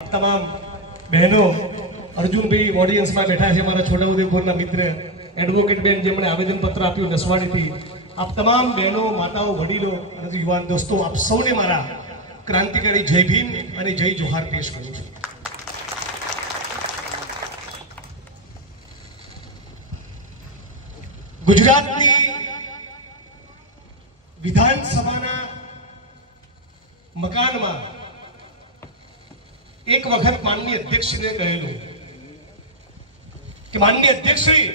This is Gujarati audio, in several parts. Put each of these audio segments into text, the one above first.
તમામ બહેનો, અર્જુનભાઈ ઓડિયન્સમાં બેઠા છે, મારા છોટાઉદેપુરના મિત્ર એડવોકેટ જેમણે આવેદનપત્ર આપ્યું નસવાડીથી આપ તમામ બહેનો, માતાઓ, વડીલો અને યુવાન દોસ્તો, આપ સૌને મારા ક્રાંતિકારી જય ભીમ અને જય જોહાર પેશ કરું છું. ગુજરાતની વિધાનસભાના મકાનમાં એક વખત માનનીય અધ્યક્ષને કહેલું કે, માનનીય અધ્યક્ષશ્રી,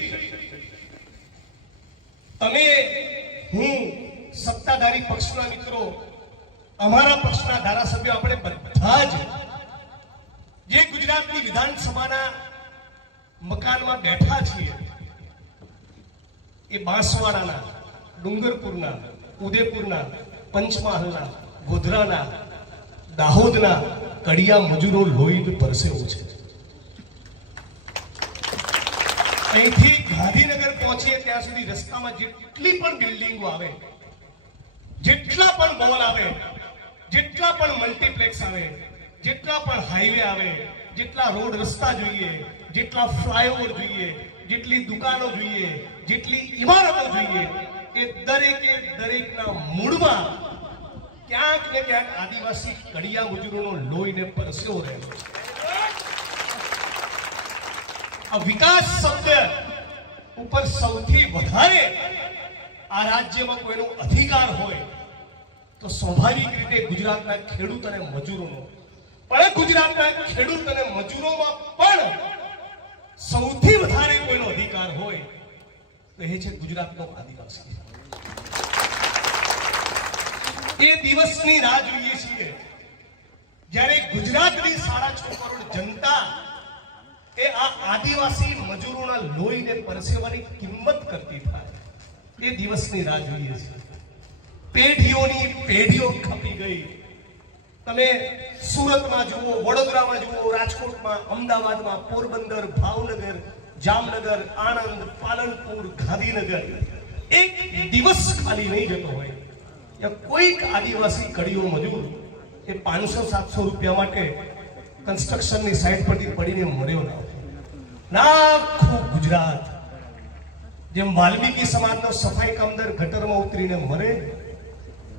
તમે હું સત્તાધારી પક્ષના મિત્રો, અમારા પક્ષના ધારાસભ્યો, આપણે બધા જ જે ગુજરાતની વિધાનસભાના મકાનમાં બેઠા છીએ, એ બાંસવાડાના, ડુંગરપુરના ઉદયપુરના પંચમહાલના, ગોધરાના, દાહોદના કડિયા મજૂરો લોહી પરસેવું છે. અહીંથી ગાંધીનગર પહોંચીએ ત્યાં સુધી રસ્તામાં જેટલી પણ બિલ્ડિંગો આવે, જેટલા પણ મોલ આવે, જેટલા પણ મલ્ટીપ્લેક્સ આવે, જેટલા પણ હાઈવે આવે, જેટલા રોડ રસ્તા જોઈએ, જેટલા ફ્લાયઓવર જોઈએ, જેટલી દુકાનો જોઈએ, જેટલી ઇમારતો જોઈએ, એ દરેકે દરેકના મૂળમાં ક્યાંક ને ક્યાંક આદિવાસી કડિયા મજૂરોનો લોહીને પરસ્યો રહેલો. આ વિકાસ શબ્દ ઉપર સૌથી વધારે આ રાજ્યમાં કોઈનો અધિકાર હોય તો સ્વાભાવિક રીતે ગુજરાતના ખેડૂત અને મજૂરોનો. પણ ગુજરાતના ખેડૂત અને મજૂરોમાં પણ સૌથી વધારે કોઈનો અધિકાર હોય તો એ છે ગુજરાતનો આદિવાસી. એ દિવસની રાહ જોઈએ છીએ. જ્યારે ગુજરાતની સાડા છ કરોડ જનતા એ આ આદિવાસી મજૂરોના લોહીને પરસેવાની કિંમત કરતી થાય. એ દિવસની રાહ જોઈએ છીએ. પેઢીઓની પેઢીઓ ખપી ગઈ. તમે સુરતમાં જુઓ, વડોદરામાં જુઓ, રાજકોટમાં, અમદાવાદમાં, પોરબંદર, ભાવનગર, જામનગર, આણંદ, પાલનપુર, ગાંધીનગર. એક દિવસ ખાલી નહીં જતો હોય. કોઈક આદિવાસી કડીઓ મજૂર એ પાંચસો, સાતસો રૂપિયા માટે કન્સ્ટ્રક્શનની સાઈડ પરથી પડીને મર્યો ના નાખું ગુજરાત જેમ વાલ્મીકી સમાજનો સફાઈ કામદાર ગટરમાં ઉતરીને મરે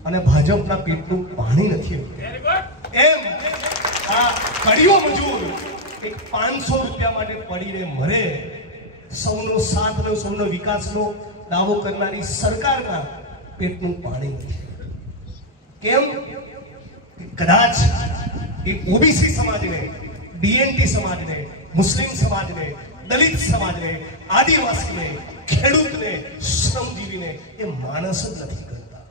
અને ભાજપના પેટનું પાણી નથી એમ આ કડીઓ મજૂર એક પાંચસો રૂપિયા માટે પડીને મરે. સૌનો સાથ સૌનો વિકાસનો દાવો કરનારી સરકારના પેટનું પાણી નથી. કેમ? કદાચ એ ઓબીસી સમાજને, ડીએનટી સમાજને, મુસ્લિમ સમાજને, દલિત સમાજને, આદિવાસીને, ખેડૂતને, શ્રમજીવીને એ માણસ જ નથી કરતા.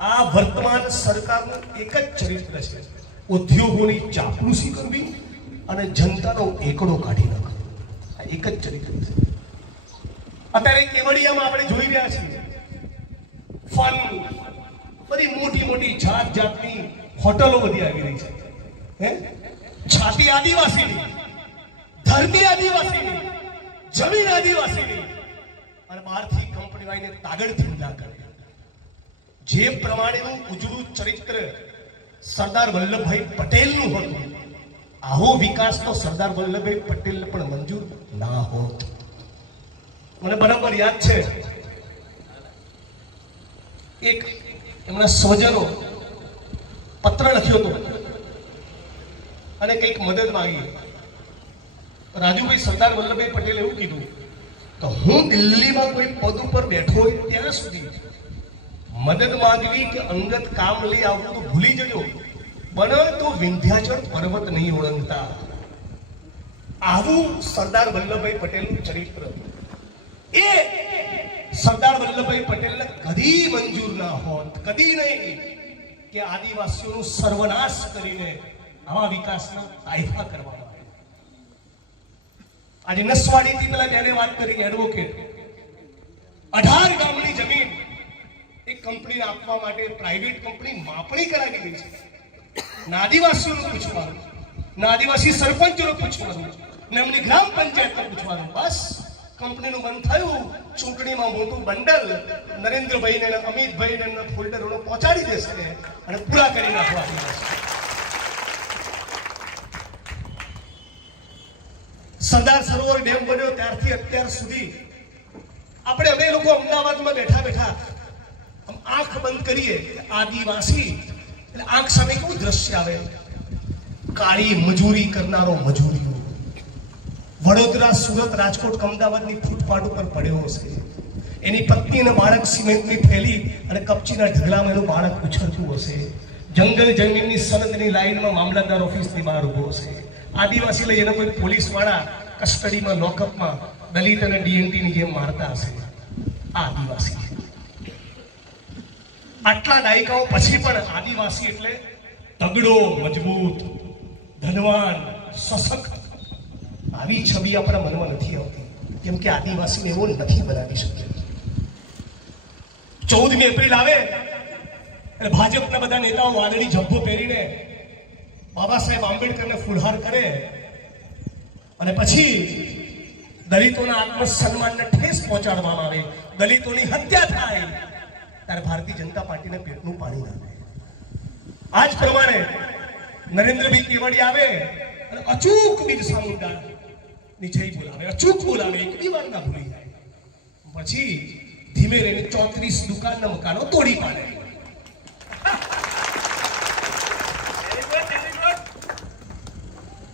આ વર્તમાન સરકારનું એક જ ચરિત્ર છે. ઉદ્યોગોની ચાપલુસી કરવી અને જનતાનો એકડો કાઢી નાખવો. આ એક જ ચરિત્ર છે. અત્યારે કેવડિયામાં આપણે જોઈ રહ્યા છીએ. ફન બધી મોટી મોટી જાત જાતની હોટલો બધી આવી રહી છે. હે? છાતી આદિવાસીની ધરતી આદિવાસીની જમીન આદિવાસીની અને બહારથી કંપની આવીને તાગડથી ના કરી. જે પ્રમાણેનું ઉજળું ચરિત્ર સરદાર વલ્લભભાઈ પટેલનું હતું, આવો વિકાસ તો સરદાર વલ્લભભાઈ પટેલને પણ મંજૂર ના હોત. મને બરાબર યાદ છે. એક એમના સ્વજનો પત્ર લખ્યો હતો. અને કંઈક મદદ માંગી. રાજુભાઈ સરદાર વલ્લભભાઈ પટેલે એવું કીધું કે હું દિલ્હીમાં કોઈ પદ ઉપર બેઠો હોય ત્યાં સુધી મદદ માંગવી કે અંગત કામ લઈ આવવું તો ભૂલી જજો. બને તો વિંધ્યાચળ પર્વત નહીં ઓળંગતા. આવું સરદાર વલ્લભભાઈ પટેલનું ચરિત્ર. એ સરદાર વલ્લભભાઈ પટેલને કદી મંજૂર ના હોત, કદી નહીં કે આદિવાસીઓનું સર્વનાશ કરીને આવા વિકાસના કાયદા કરવામાં આવે આજે નસવાડીથી પેલા ત્યારે વાત કરી એડવોકેટ અઢાર ગામની જમીન એક કંપનીને આપવા માટે પ્રાઇવેટ કંપની માપણી કરાવી ગઈ છે. ના આદિવાસીઓનું પૂછવાનું ના આદિવાસી સરપંચોનું પૂછવાનું ને એમની ગ્રામ પંચાયતને પૂછવાનું, બસ. કંપનીનું બંધ થયું. ચૂંટણીમાં મોટું બંડલ નરેન્દ્રભાઈને અને અમિતભાઈને એમના ફોલ્ડરોને પહોંચાડી દેશે અને પૂરા કરી નાખવા સરદાર સરોવર ડેમ બન્યો ત્યારથી અત્યાર સુધી. આપણે અમે લોકો અમદાવાદમાં બેઠા બેઠા આંખ બંધ કરીએ આદિવાસી, એટલે આંખ સામે કેવું દ્રશ્ય આવે? કાળી મજૂરી કરનારો મજૂરીઓ. વડોદરા, સુરત, રાજકોટ, અમદાવાદની ફૂટપાથ ઉપર પડ્યો હશે. એની પત્ની અને બાળક સિમેન્ટની થેલી અને કપચીના ઢગલામાં એનું બાળક ઉછળતું હશે. જંગલ જમીનની સનદની લાઈનમાં મામલતદાર ઓફિસની બહાર ઊભો હશે. આદિવાસી લઈ એનો કોઈ પોલીસવાળા કસ્ટડીમાં, લોકઅપમાં દલિત અને ડીએનટીની જેમ મારતા હશે. આ આદિવાસી. આટલા દાયકાઓ પછી પણ આદિવાસી એટલે તગડો, મજબૂત, ધનવાન, સશક્ત આવી છબી આપણા મનમાં નથી આવતી. કેમ કે આદિવાસીને એવો નથી બનાવી શકીએ ચૌદમી એપ્રિલ આવે, અને ભાજપના બધા નેતાઓ વાદળી જબ્બો પહેરીને બાબા સાહેબ આંબેડકરને ફુલહાર કરે, અને પછી દલિતોના આત્મસન્માનને ઠેસ પહોંચાડવામાં આવે, દલિતોની હત્યા થાય, ત્યારે ભારતીય જનતા પાર્ટીને પેટનું પાણી નાખે આ જ પ્રમાણે નરેન્દ્રભાઈ કેવડી આવે અને અચૂક બિરસા મુંડા ની જય બોલાવે અચૂક બોલાવે એક બી વાર ના ભૂલી જાય. પછી ધીમે રહીને ચોત્રીસ દુકાનના મકાનો તોડી પાડે.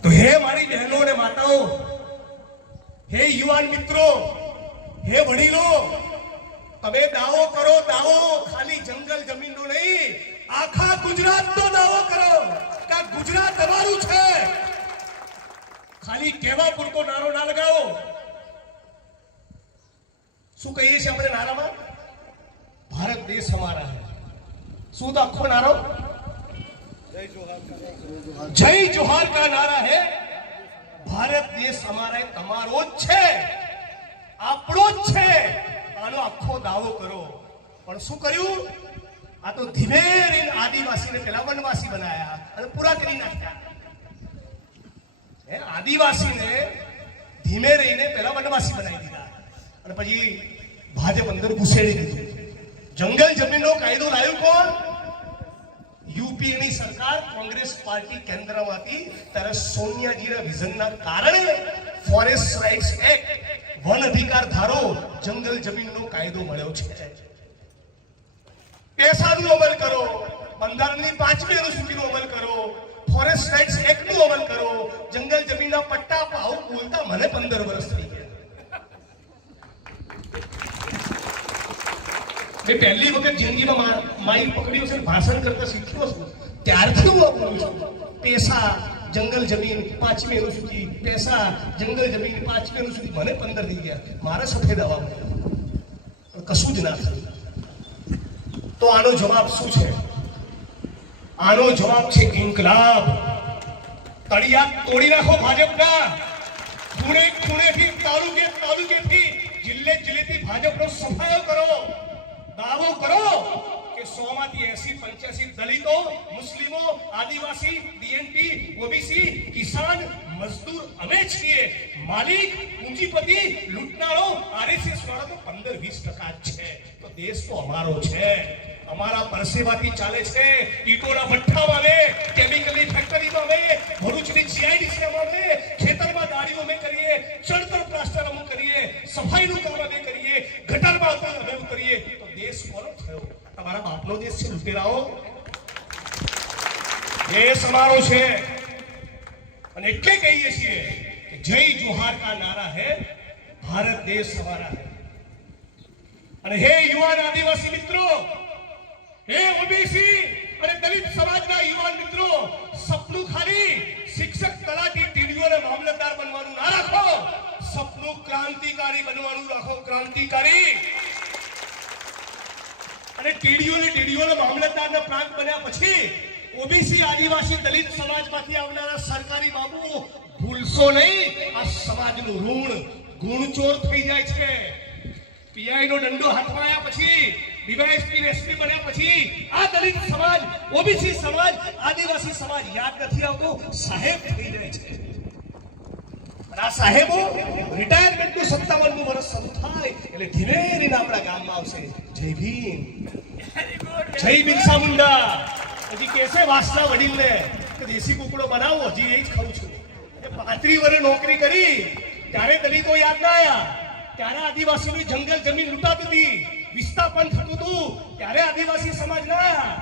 તો હે મારી બહેનો અને માતાઓ, હે યુવાન મિત્રો, હે વડીલો, તમે દાવો કરો, દાવો, ખાલી જંગલ જમીનનો નહીં, આખા ગુજરાતનો દાવો કરો કે ગુજરાત તમારું છે. ખાલી કેવા પૂરતો નારો ના લગાવો? શું કહીએ છીએ આપણે નારામાં? ભારત દેશ હમારા હે. શું તો આખો નારો? જય જોહાર કા નારા હે. ભારત દેશ અમારા તમારો જ છે. આપણો જ છે. આનો આખો દાવો કરો. પણ શું કર્યું? આ તો ધીમે આદિવાસીને પેલા વનવાસી બનાયા અને પૂરા કરી નાખ્યા. આદિવાસીને ધીમે રહીને પેલા વનવાસી બનાવી દીધા. અને પછી ભાજપ અંદર ઘુસેડી દીધું. જંગલ જમીનનો કાયદો લાવ્યો કોણ? યુપીની સરકાર કોંગ્રેસ પાર્ટી કેન્દ્રમાંથી ત્યારે સોનિયાજીના વિઝનના કારણે ફોરેસ્ટ રાઇટ્સ એક્ટ વન અધિકાર ધારો જંગલ જમીનનો કાયદો મળ્યો છે. પૈસાનો અમલ કરો, બંધારણની પાંચમી અનુસૂચિનો અમલ કરો ફોરેસ્ટ રાઇટ્સ એક્ટનું અમલ કરો, જંગલ જમીનના પટ્ટા પાવ બોલતા મને પંદર વર્ષ થઈ ગયા. મેં પહેલી વખત જિંદગીમાં મા- માઇક પકડ્યું છે ભાષણ કરતા શીખ્યો છું. ત્યારથી હું બોલું છું. પૈસા, જંગલ જમીન પાંચમી અનુસૂચિ પૈસા, જંગલ જમીન પાંચમી અનુસૂચિ મને પંદર થઈ ગયા. મારે સફેદ હવા મળ્યા કશું જ ના થયું. તો આનો જવાબ શું છે? આનો જવાબ છે ઇન્કલાબ. તળિયા તોડી નાખો ભાજપના. ખૂણે ખૂણેથી, તાલુકે તાલુકેથી, જિલ્લે જિલ્લેથી ભાજપનો સફાયો કરો. દાવો કરો કે સો માંથી એસી, પંચ્યાસી દલિતો, મુસ્લિમો, આદિવાસી, બીએનપી, ઓબીસી, કિસાન, મજદૂર, અમે છીએ. માલિક, પૂંજીપતિ, લૂંટનારો, આરએસએસ વાળા તો પંદર વીસ ટકા છે. તો દેશ તો અમારો છે. અમારા પરસેવાથી ચાલે છે. ઈટોના ભઠ્ઠા વાવે કેમિકલની ફેક્ટરીમાં વાવે ભરૂચની જીઆઈડીસીમાં વાવે ખેતરમાં દાડીઓ અમે કરીએ ચડતર પ્લાસ્ટર અમે કરીએ, સફાઈનું કામ અમે કરીએ, ગટરમાં અમે કરીએ. તો દેશ કોનો થયો. તમારા બાપનો દેશ છે, લૂંટેરાઓ. દેશ અમારો છે. અને એટલે કહીએ છીએ કે જય જોહાર કા નારા હે, ભારત દેશ અમારા હે. અને હે યુવાન આદિવાસી મિત્રો હે ઓબીસી અને દલિત સમાજના યુવાન મિત્રો, સપનું ખાલી શિક્ષક તલાટી ટીડીઓ અને મામલતદાર બનવાનું ના રાખો. સપનું ક્રાંતિકારી બનવાનું રાખો, ક્રાંતિકારી. અને ટીડીઓ ને ટીડીઓ મામલતદારના પ્રાંત બન્યા પછી ઓબીસી આદિવાસી દલિત સમાજમાંથી આવનારા સરકારી બાબુ ભૂલશો નહીં. આ સમાજનું ઋણ ગુણચોર થઈ જાય છે. પીઆઈ નો દંડો હાથમાં આવ્યા પછી ડીવાયએસપી એસપી બન્યા પછી આ દલિત સમાજ, ઓબીસી સમાજ, આદિવાસી સમાજ યાદ નથી આવતો. સાહેબ થઈ જાય છે. આ સાહેબો રિટાયરમેન્ટનું સત્તાવનનું વર્ષ શરૂ થાય એટલે ધીમે ધીમે આપણા ગામમાં આવશે. જય ભીમ. જય બિરસા મુંડા હજી કેસે વાસના વડીલને કે દેશી કુકડો બનાવો, હજી એ જ ખાઉં છું. પાંત્રી વર્ષ નોકરી કરી, ત્યારે દલિતો યાદ ના આયા ત્યારે આદિવાસીની જંગલ જમીન લૂંટાતી હતી. વિસ્થાપન થતું હતું. ત્યારે આદિવાસી સમાજ ના આયા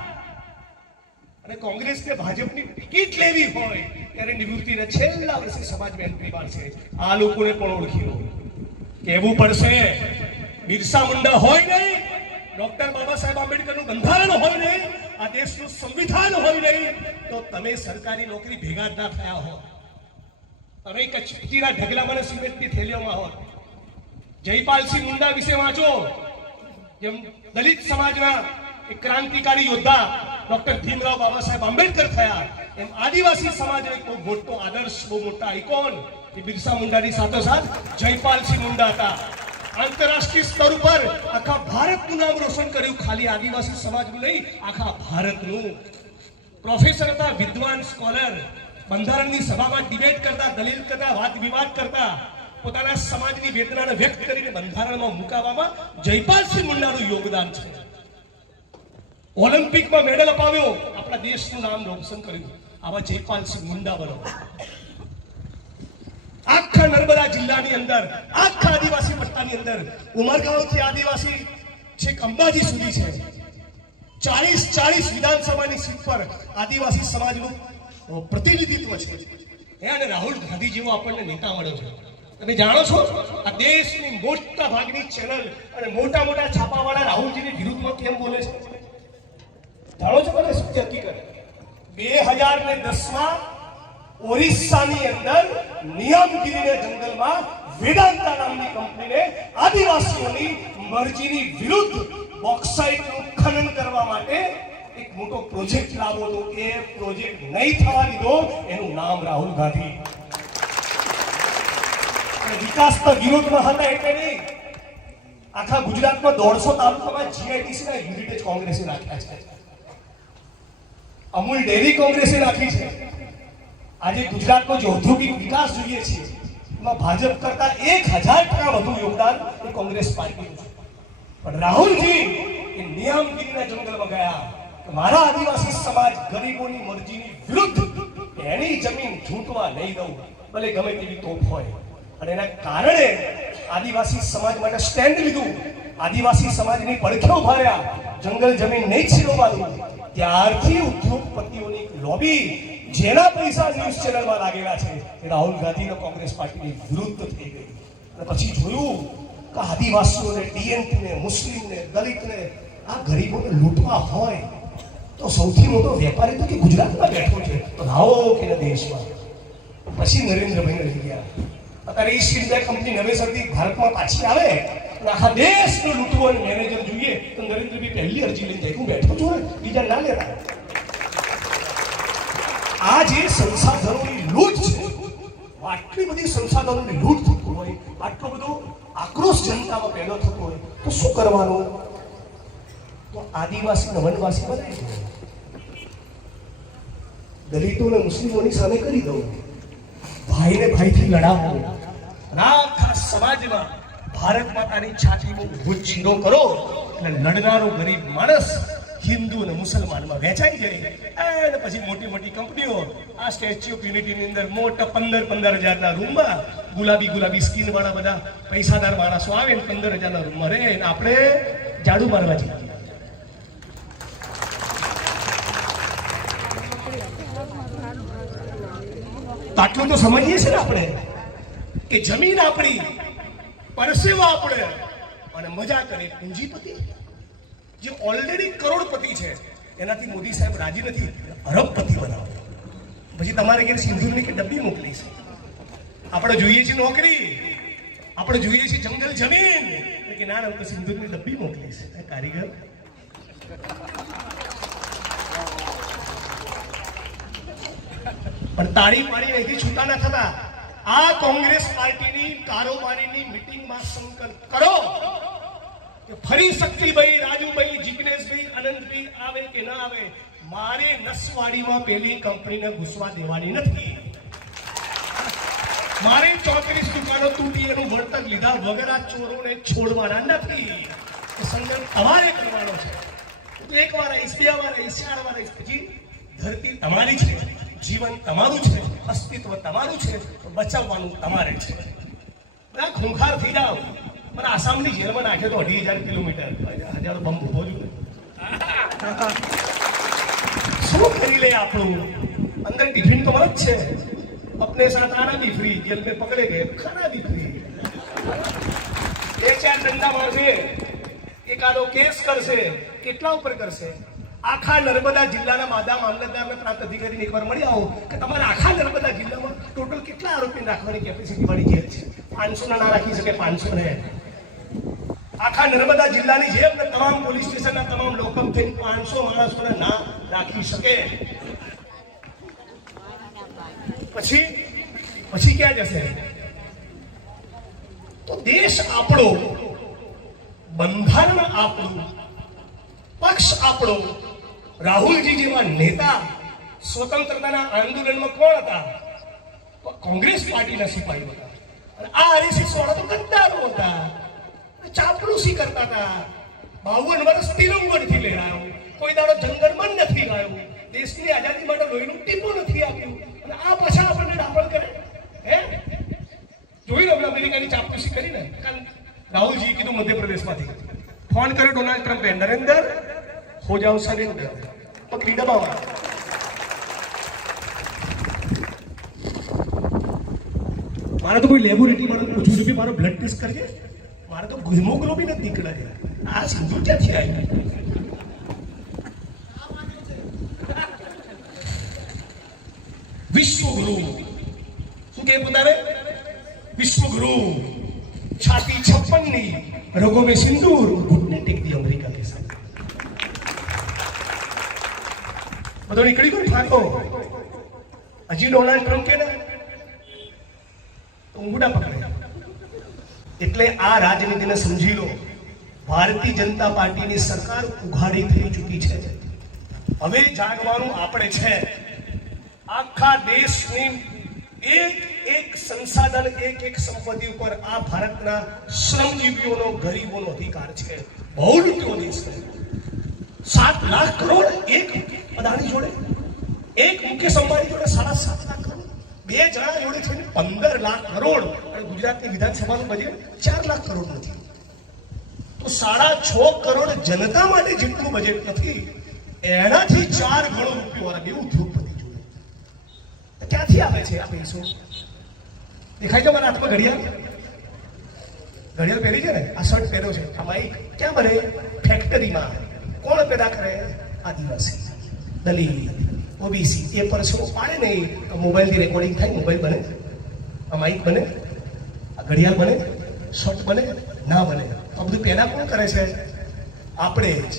અને કોંગ્રેસને ભાજપની ટિકિટ લેવી હોય ત્યારે નિવૃત્તિને છેલ્લા વર્ષે સમાજમાં એન્ટ્રી મારશે આ લોકોને પણ ઓળખી? લો કહેવું પડશે, બિરસા મુંડા હોય નહીં ડોક્ટર બાબા સાહેબ આંબેડકરનું બંધારણ હોય નહીં આ દેશનું સંવિધાન હોય નહીં તો તમે સરકારી નોકરી ભેગા ના થયા હો તમે કચીરા ઢગલામાં મને સિમેન્ટની થેલીઓમાં હો જયપાલસિંહ મુંડા વિશે વાંચો. જેમ દલિત સમાજના એક ક્રાંતિકારી યોદ્ધા ડોક્ટર ભીમરાવ બાબા સાહેબ આંબેડકર થયા. એમ આદિવાસી સમાજ એક બહુ મોટો આદર્શ, બહુ મોટા આઇકોન એ બિરસા મુંડાની સાથોસાથ જયપાલસિંહ મુંડા હતા. આંતરરાષ્ટ્રીય સ્તર ઉપર આખા ભારતનું નામ રોશન કર્યું. ખાલી આદિવાસી સમાજનું નહીં, આખા ભારતનું. પ્રોફેસર હતા, વિદ્વાન સ્કોલર. બંધારણની સભામાં ડિબેટ કરતા, દલીલ કરતા, વાદ વિવાદ કરતા. પોતાના સમાજની વેદનાને વ્યક્ત કરીને બંધારણમાં મુકાવવામાં જયપાલસિંહ મુંડાનું યોગદાન છે. ઓલિમ્પિકમાં મેડલ અપાવ્યો. આપણા દેશનું નામ રોશન કર્યું. આવા જયપાલસિંહ મુંડા બનો. આખા નર્મદા જિલ્લાની અંદર, આખા આદિવાસી પટ્ટાની અંદર, ઉમરગાંવથી આદિવાસી છેક અંબાજી સુધી છે ચાલીસ ચાલીસ વિધાનસભાની સીટ પર આદિવાસી સમાજનું પ્રતિનિધિત્વ છે. અને રાહુલ ગાંધી જેવો આપણને નેતા મળ્યો છે. તમે જાણો છો, આ દેશની મોટા ભાગની ચેનલ અને મોટા મોટા છાપાવાળા રાહુલજીની વિરુદ્ધમાં કેમ બોલે છે? જાણો છો મને સત્ય હકીકત બે હજાર ને દસમાં ઓરિસ્સાની અંદર નિયમગીરીના જંગલમાં વેદાંતા નામની કંપનીને આદિવાસીઓની મરજીની વિરુદ્ધ બોક્સાઇટનું ખનન કરવા માટે એક મોટો પ્રોજેક્ટ લાવ્યો હતો. એ પ્રોજેક્ટ નહીં થવા દીધો, એનું નામ રાહુલ ગાંધી. વિકાસના વિરોધમાં હતા એટલે નહીં. આખા ગુજરાતમાં દોઢસો તાલુકામાં જીઆઈટીસી ના યુનિટ જ કોંગ્રેસે રાખ્યા છે. અમૂલ ડેરી કોંગ્રેસે રાખી છે. આજે ગુજરાતનો જે ઔદ્યોગિક વિકાસ જોઈએ છીએ. એમાં ભાજપ કરતા એક હજાર ટકા વધુ યોગદાન એ કોંગ્રેસ પાર્ટીનું પણ રાહુલજી એ નિયમગીરીના જંગલમાં ગયા મારા આદિવાસી સમાજ ગરીબોની મરજીની વિરુદ્ધ એની જમીન ઝૂંટવા નહીં દઉં. ભલે ગમે તેવી તોપ હોય. અને એના કારણે આદિવાસી સમાજ માટે સ્ટેન્ડ લીધું. આદિવાસી સમાજની પડખે ઊભા જંગલ જમીન નહીં છીનવવા ત્યારથી ઉદ્યોગપતિઓની લોબી જેના પૈસા ન્યૂઝ ચેનલમાં લાગેલા છે એ રાહુલ ગાંધીનો કોંગ્રેસ પાર્ટીની વિરુદ્ધ થઈ ગઈ. અને પછી જોયું કે આદિવાસીઓને ડીએનટીને મુસ્લિમને, દલિતને આ ગરીબોને લૂંટવા હોય તો સૌથી મોટો વેપારી તો કે ગુજરાતમાં બેઠો છે. તો લાવો કે દેશમાં. પછી નરેન્દ્રભાઈને લઈ ગયા અત્યારે ઈસ્ટ ઇન્ડિયા કંપની નવેસરથી ભારતમાં પાછી આવે અને આખા દેશનો લૂંટવો અને મેનેજર જોઈએ, તો નરેન્દ્રભાઈ પહેલી અરજી લઈને જાય. હું બેઠો છું ને બીજા ના લેતા આ જે સંસાધનોની લૂંટ છે, આટલી બધી સંસાધનોની લૂંટ થતું હોય, આટલો બધો આક્રોશ જનતામાં પેદો થતો હોય, તો શું કરવાનું? તો આદિવાસી વનવાસી બનાવી દો દલિતો અને મુસ્લિમોની સામે કરી દઉં. ભાઈને ભાઈથી લડાવો. આખા સમાજમાં ભારત માતાની છાતી ચીરો કરો એટલે લડનારો ગરીબ માણસ હિન્દુ અને મુસલમાનમાં વહેંચાઈ જાય. અને પછી મોટી મોટી કંપનીઓ, આ સ્ટેચ્યુ ઓફ યુનિટીની અંદર મોટા પંદર પંદર હજારના રૂમમાં ગુલાબી ગુલાબી સ્કીન વાળા બધા પૈસાદાર માણસો આવે ને પંદર હજારના રૂમમાં રહે આપણે ઝાડુ મારવા જઈએ. તો તો સમજીએ છીએ ને આપણે કે જમીન આપણી, પરસેવા આપણે અને મજા કરે પૂંજીપતિ જે ઓલરેડી કરોડપતિ છે, એનાથી મોદી સાહેબ રાજી નથી અરબપતિ બનાવો. પછી તમારે કે સિંધુની કે ડબ્બી મોકલી છે? આપણે જોઈએ છીએ નોકરી, આપણે જોઈએ છીએ જંગલ જમીન. કે ના ના, હું ડબ્બી મોકલી છે કારીગર. પણ તાળી મારી અહીંથી છૂટા ના થતા. આ કોંગ્રેસ પાર્ટીની કારોબારીની મિટિંગમાં સંકલ્પ કરો કે ફરી શક્તિભાઈ, રાજુભાઈ, જિગ્નેશભાઈ આનંદભાઈ આવે કે ના આવે, મારે નસવાડીમાં પેલી કંપનીને ઘૂસવા દેવાની નથી. મારે ચોત્રીસ દુકાનો તૂટી એનું વળતર લીધા વગર આ ચોરોને છોડવાના નથી. સંકલ્પ તમારે કરવાનો છે. એક વાર આવીશ, બે વાર આવીશ, ચાર વાર આવીશ. પછી ધરતી તમારી છે. જીવન તમારું છે અસ્તિત્વ તમારું છે તો બચાવવાનું તમારે છે ના ખૂંખાર થઈ જાવ મને આસામની જેલમાં નાખ્યો તો અઢી હજાર કિલોમીટર હજાર બમ ઉભો છું શું કરી લે આપણું અંદર ટિફિન તો મળે જ છે अपने साथ आना भी फ्री जेल में पकड़े गए खाना भी फ्री બે ચાર દંડા મારશે એકાદો કેસ કરશે કેટલા ઉપર કરશે આખા નર્મદા જિલ્લાના માદા મામલતદારને પ્રાંત અધિકારીને એકવાર મળી આવો કે તમારે આખા નર્મદા જિલ્લામાં ટોટલ કેટલા આરોપી રાખવાની કેપેસિટી વાળી જેલ છે? પાંચસો ના રાખી શકે, પાંચસો ને. આખા નર્મદા જિલ્લાની જેમ તમામ પોલીસ સ્ટેશનના તમામ લોકઅપ થઈને પાંચસો માણસોને ના રાખી શકે. પછી પછી ક્યાં જશે? તો દેશ આપણો બંધારણ આપણું, પક્ષ આપણો રાહુલજી જેવા નેતા સ્વતંત્રતાના આંદોલનમાં કોણ હતા? કોંગ્રેસ પાર્ટીના સિપાહીઓ હતા. અને આ આરએસએસ વાળા તો ગદ્દારો હતા. ચાપલુસી કરતા હતા. બાવન વર્ષ તિરંગો નથી લહેરાયો. કોઈ દાડો જંગલમાં નથી ગયો દેશની આઝાદી માટે લોહીનું ટીપું નથી આપ્યું અને આ પાછા આપણને ડાપણ કરે. હે? જોઈ લો અમેરિકાની ચાપલુસી કરીને? રાહુલજી કીધું મધ્યપ્રદેશમાંથી. ફોન કર્યો ડોનાલ્ડ ટ્રમ્પે, નરેન્દ્ર હો જાઓ સરેન્દ્ર પકડી દબાવા મારે તો કોઈ લેબોરેટરી વાળા પૂછ્યું છે કે મારો બ્લડ ટેસ્ટ કરજે મારે તો હિમોગ્લોબિન જ નીકળે છે આ સિંધુ ક્યાંથી આવી વિશ્વગુરુ શું કહે પોતાને વિશ્વગુરુ છાતી છપ્પન ની રગો में सिंदूर घुटने टेक दी अमेरिका બધો નીકળી ગયો ફાકો હજી ડોનાલ્ડ ટ્રમ્પ કે તો ઊંઘુડા પકડે. એટલે આ રાજનીતિને સમજી લો. ભારતીય જનતા પાર્ટીની સરકાર ઉઘાડી થઈ ચૂકી છે. હવે જાગવાનું આપણે છે. આખા દેશની એક એક સંસાધન, એક એક સંપત્તિ ઉપર આ ભારતના શ્રમજીવીઓનો, ગરીબોનો અધિકાર છે. બહુ લૂંટ્યો દેશ. સાત લાખ કરોડ એક અદાણી જોડે. એક મુકેશ અંબાણી જોડે સાડા સાત લાખ કરોડ. બે જણા જોડે છે પંદર લાખ કરોડ. અને ગુજરાતની વિધાનસભાનું બજેટ ચાર લાખ કરોડ નથી. તો સાડા છ કરોડ જનતા માટે જેટલું બજેટ નથી, એનાથી ચાર ગણો રૂપિયો વાળા બે ઉદ્યોગપતિ જોડે. ક્યાંથી આવે છે આ પૈસો? દેખાય છે મારા હાથમાં ઘડિયાળ? ઘડિયાળ પહેરી છે ને? આ શર્ટ પહેર્યો છે. આ બાઈક ક્યાં બને ફેક્ટરીમાં કોણ પેદા કરે? આદિવાસી. દલિત. ઓબીસી. એ પરસેવો પાડે નહીં. તો મોબાઈલથી રેકોર્ડિંગ થાય, મોબાઈલ બને. આ માઇક બને. આ ઘડિયાળ બને. શોટ બને. ના બને. આ બધું પેદા કોણ કરે છે? આપણે જ.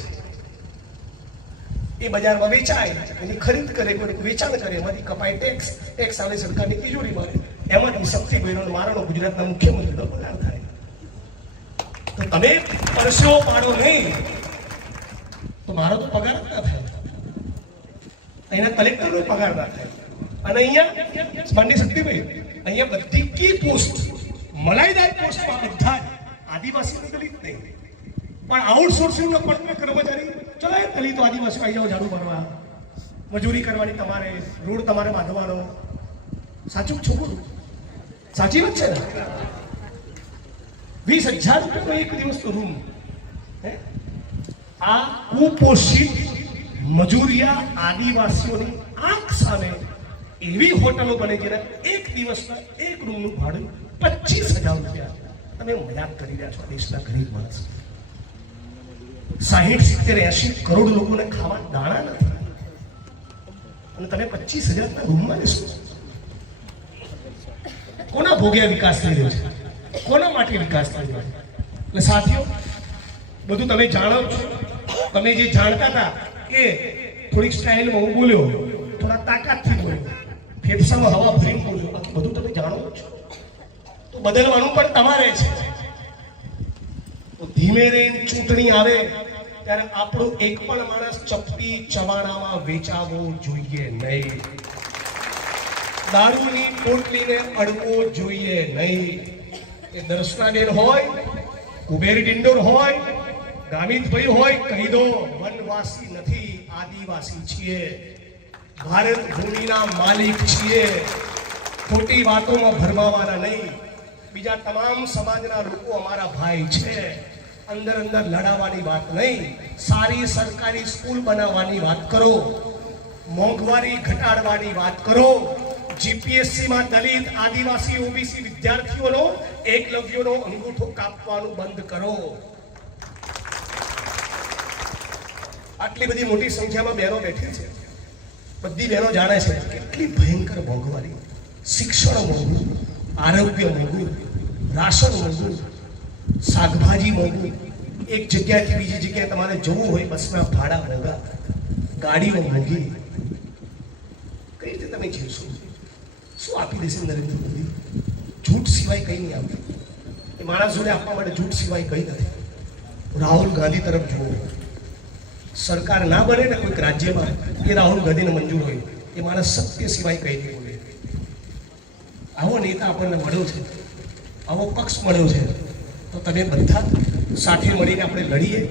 એ બજારમાં વેચાય. એની ખરીદ કરે કોઈ વેચાણ કરે. એમાંથી કપાય ટેક્સ ટેક્સ આવે, સરકારની તિજોરી મારે. એમાંથી શક્તિ બહેનો મારણો ગુજરાતના મુખ્યમંત્રીનો પગાર થાય. તો તમે પરસેવો પાડો નહીં. મારો તો પગાર જ ના થાય. અહીંના કલેક્ટરનો પગાર ના થાય. અને અહીંયા માનની શક્તિભાઈ અહીંયા બધી કી પોસ્ટ મલાઈદાર પોસ્ટમાં બધા જ આદિવાસી દલિત નહીં. પણ આઉટસોર્સિંગનો પણ કર્મચારી ચલો એ દલિતો આદિવાસીઓ આવી જાઓ ઝાડુ ભરવા, મજૂરી કરવાની તમારે, રોડ તમારે બાંધવાનો. સાચું છોકરું? સાચી વાત છે ને? વીસ હજાર રૂપિયાનો એક દિવસનો રૂમ હે? આ કુપોષિત મજૂરિયા આદિવાસીઓની આંખ સામે એવી હોટલો બને જેના એક દિવસના એક રૂમનું ભાડું પચીસ હજાર રૂપિયા. તમે મજાક કરી રહ્યા છો, દેશના ગરીબ માણસ. સાહીઠ, સિત્તેર એસી કરોડ લોકોને ખાવા દાણા નથી. અને તમે પચીસ હજારના રૂમમાં રહેશો કોના ભોગ્યા વિકાસ થઈ રહ્યો છે? કોના માટે વિકાસ થઈ રહ્યો છે? એટલે સાથીઓ, બધું તમે જાણો છો. તમે જે જાણતા હતા કે થોડીક સ્ટાઇલમાં હું બોલ્યો, થોડા તાકાતથી બોલ્યો. ફેફસામાં હવા ભરીને બોલ્યો. બાકી બધું તમે જાણો છો. તો બદલવાનું પણ તમારે છે. તો ધીમે રહીને ચૂંટણી આવે, ત્યારે આપણો એક પણ માણસ ચપટી ચવાણામાં વેચાવો જોઈએ નહીં. દારૂની પોટલીને અડવો જોઈએ નહીં. એ દર્શનાબેન હોય, કુબેર ડિંડોર હોય ગામિતભાઈ હોય, કહી દો, વનવાસી નથી, આદિવાસી છીએ. ભારત ભૂમિના માલિક છીએ. ખોટી વાતોમાં ભરમાવાના નહીં. બીજા તમામ સમાજના લોકો અમારા ભાઈ છે. અંદર અંદર લડાવવાની વાત નહીં. સારી સરકારી સ્કૂલ બનાવવાની વાત કરો. મોંઘવારી ઘટાડવાની વાત કરો. જીપીએસસીમાં દલિત, આદિવાસી, ઓબીસી વિદ્યાર્થીઓનો એકલવ્યનો અંગૂઠો કાપવાનું બંધ કરો. આટલી બધી મોટી સંખ્યામાં બહેનો બેઠી છે. બધી બહેનો જાણે છે કેટલી ભયંકર મોંઘવારી. શિક્ષણ મોંઘું, આરોગ્ય મોંઘું, રાશન મોંઘું, શાકભાજી મોંઘું. એક જગ્યાથી બીજી જગ્યાએ તમારે જવું હોય બસના ભાડા મોંઘા, ગાડીઓ મોંઘી. કઈ રીતે તમે જીવશો? શું આપી દેશે નરેન્દ્ર મોદી? જૂઠ સિવાય કંઈ નહીં આપે. એ માણસ જોડે આપવા માટે જૂઠ સિવાય કંઈ નથી. રાહુલ ગાંધી તરફ જુઓ. સરકાર ના બને ને કોઈક રાજ્યમાં, એ રાહુલ ગાંધીને મંજૂર હોય. એ મારા સત્ય સિવાય કંઈ નહીં બોલે. આવો નેતા આપણને મળ્યો છે. આવો પક્ષ મળ્યો છે. તો તમે બધા સાથે મળીને આપણે લડીએ,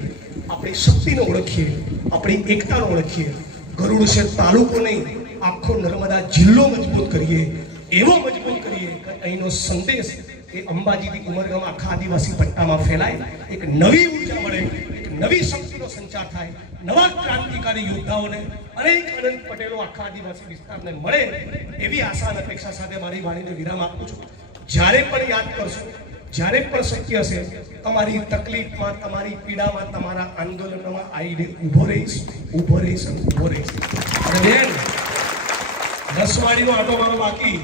આપણી શક્તિને ઓળખીએ, આપણી એકતાને ઓળખીએ. ગરુડ છે તાલુકો નહીં, આખો નર્મદા જિલ્લો મજબૂત કરીએ. એવો મજબૂત કરીએ કે અહીંનો સંદેશ એ અંબાજીથી ઉમરગામ આખા આદિવાસી પટ્ટામાં ફેલાય. એક નવી ઊર્જા મળે, એક નવી શક્તિનો સંચાર થાય. નવા ક્રાંતિકારી યોદ્ધાઓને અનેક અનંત પટેલો આખા આદિવાસી વિસ્તારને મળે એવી આશા અને અપેક્ષા સાથે મારી વાણીને વિરામ આપું છું. જ્યારે પણ યાદ કરશો, જ્યારે પણ શક્ય હશે, તમારી તકલીફમાં, તમારી પીડામાં, તમારા આંદોલનમાં આવીને ઊભો રહીશ ઊભો રહીશ અને ઊભો રહીશ. અને બેન, નસવાડીનો આટો મારો બાકી.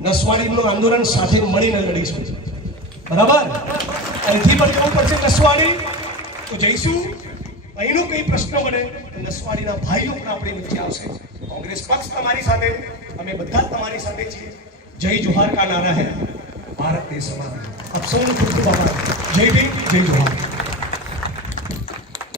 નસવાડીનું આંદોલન સાથે મળીને લડીશું. બરાબર? અહીંથી પણ જવું પડશે નસવાડી. તો જઈશું. અહીંનો કઈ પ્રશ્ન બને તો નસવાડીના ભાઈઓ પણ આપણી વચ્ચે આવશે. કોંગ્રેસ પક્ષ તમારી સાથે, અમે બધા તમારી સાથે છીએ. જય જોહાર કા નારા હે. ભારત દેશ અમારા આપ સૌનો ખૂબ ખૂબ આભાર. જય ભીમ, જય જોહાર.